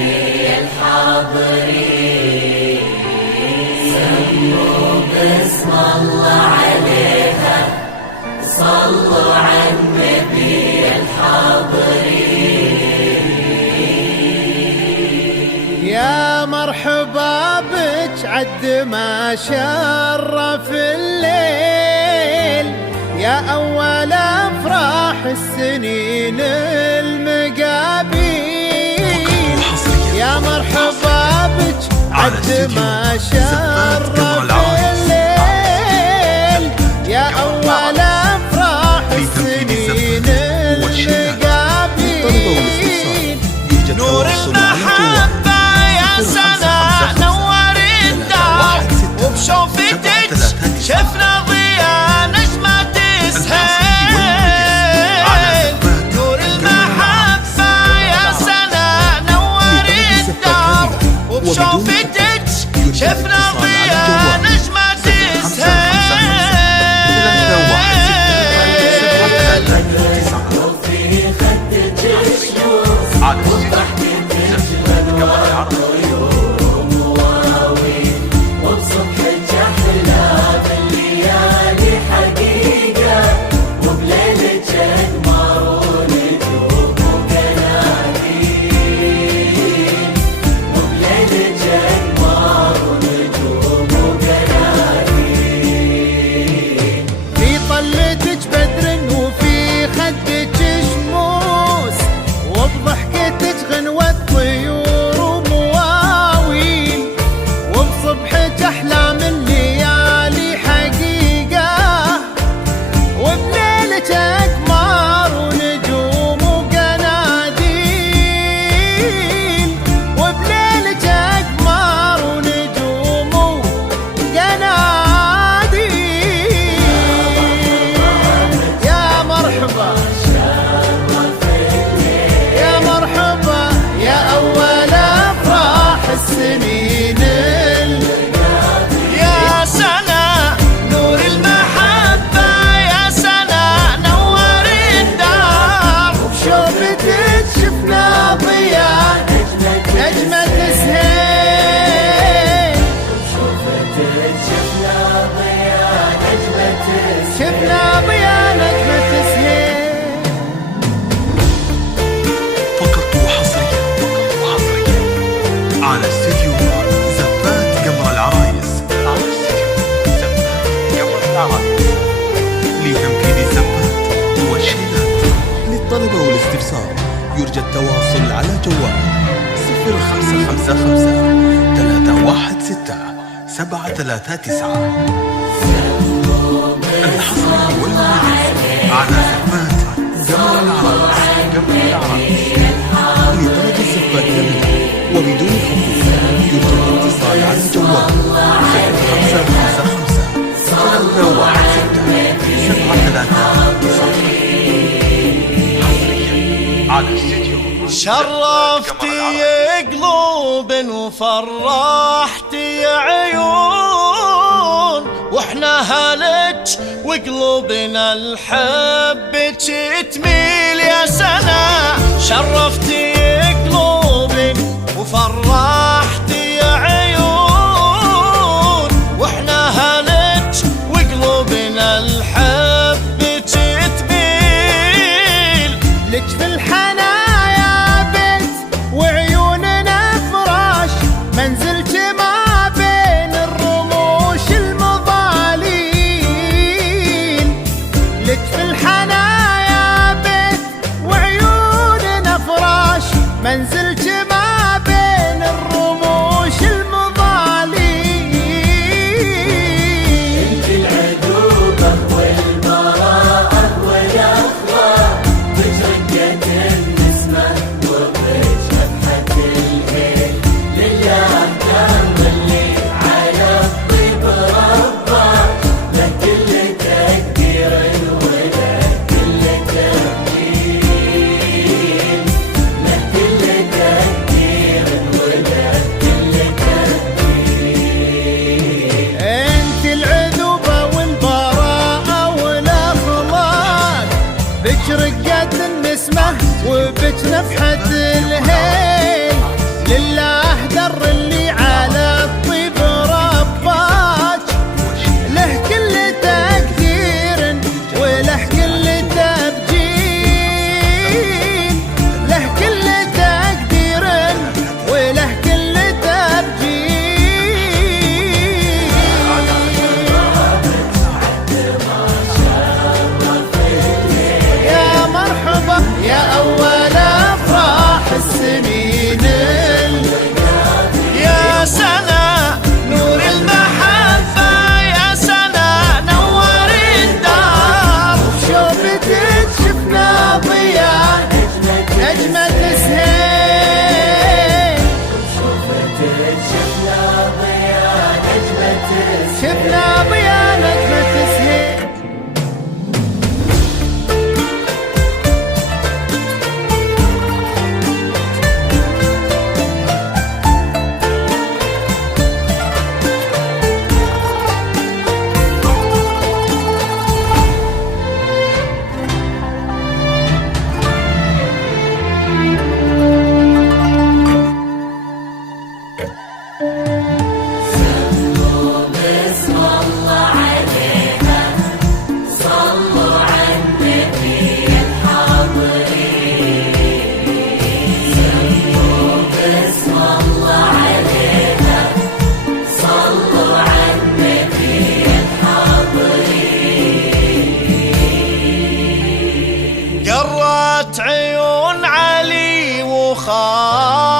النبي الحاضرين سموا باسم الله عليها صلوا على النبي الحاضرين. يا مرحبا بك عد ما شرف الليل يا أول أفراح السنين المقابيل. يا مرحبا بك عد ما شرف الليل يا أول أفراح السنين المقابيل. نور المحبة يا سنة نور الدار وبشوفتك شفنا ضياء نجمة تسهل. نور المحبة يا سنة نور الدار وبشوفتك شفنا ضياء نجمة تسهل. وفي خدك الشموس وضحكتك أنوار غيوم وواويل وبصبحك أحلى بالليالي حقيقة وبليلك أقمار ونجوم وقناديل وبليلك أقمار ونجوم وقناديل. في طلتك بدر وفي خدك شموس وبضحكتك غنوة طيور ومواويل وبصبحك أحلام الليالي حقيقة وبليلك أقمار ونجوم وقناديل وبليلك أقمار ونجوم وقناديل. يا مرحبا يا مرحبا يا أول أفراح السنين يا سنة نور المحبة يا سنة نور الدار وبشوفتك شفنا ضياء نجمة تسهيل. شفنا ضياء نجمة تسهيل. شفنا ضياء نجمة تسهيل. فقط وحصريا على استديو زفات قمر العرايس. لتنفيذ الزفات والشيلات. للطلب والاستفسار يرجى التواصل على جوال 0555 316 739. الحصري والمميز على زفات قمر العرايس. لطلب الزفات كاملة وبدون حقوق يرجى الاتصال على الجوال 0555 316 739. على استديو شرفتي قلوب وفرحتي عيون واحنا هلك وقلوبنا الحبك تميل. يا سنة شرفتي قلوب وفرحتي عيون واحنا هلك وقلوبنا الحبك تميل. لك في الحنايا بيت وعيوننا فراش منزلت ما بين الرموش المضاليل. لك في الحنايا بيت وعيوننا فراش منزلت ما بين الرموش لله در اللي على الطيب رباك، له كل تقدير وله كل تبجيل، له كل تقدير وله كل تبجيل. يا مرحبا يا أول أفراح السنين، يا سنة نور المحبة، يا سنة نور الدار. شوفتك شفنا ضياء نجمة سهيل، شفنا ضياء نجمة شفنا ضياء نجمة سهيل. بسم الله عليها، صلوا على النبي الحاضرين. بسم الله عليها، صلوا على النبي الحاضرين. قرت عيون علي وخاطره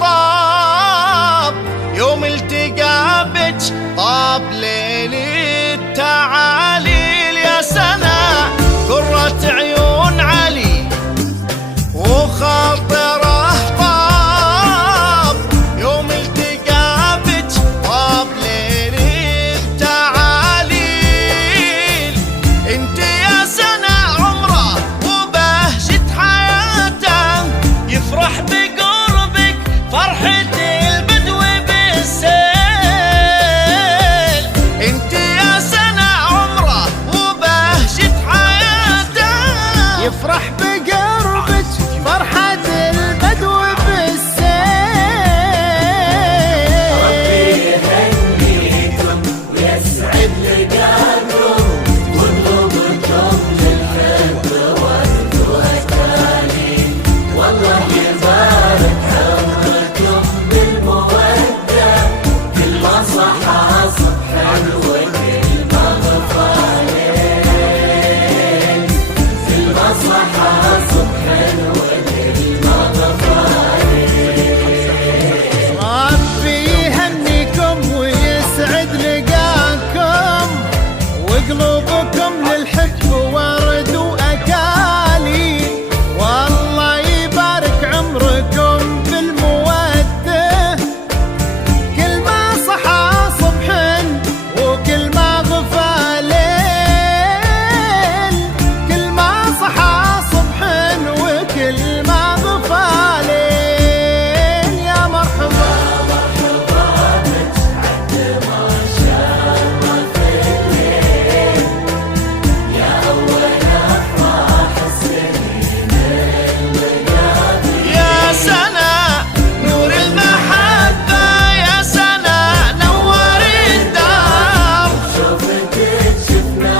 طاب، يوم التقى بك طاب ليل التعاليل. يا سنة قرت عيون علي وخاطره طاب، يوم التقى بك طاب ليل التعاليل. انت يا سنة عمره وبهجة حياته، يفرح بقربك فرحة البدو بالسيل. انت يا سنة عمره وبهجة حياته، يفرح بقربك فرحة البدو بالسيل. يهنيكم ويسعد لقاكم، وقلوبكم للحب ورد وأكاليل. والله يبارك عمركم بالمودة، كل ما صحى صبحا وكل ما غفى ليل، كل ما صحى صبحا وكل ما غفى ليل. ربي يهنيكم ويسعد لقاكم، وقلوبكم للحب ورد وأكاليل. والله يبارك عمركم بالمودة، كل ما صحى صبح وكل ما غفى ليل، كل ما صحى صبح وكل ما غفى ليل. يا مرحبا يا سنة نور المحبة، يا سنة نور الدار. شوفتك شفنا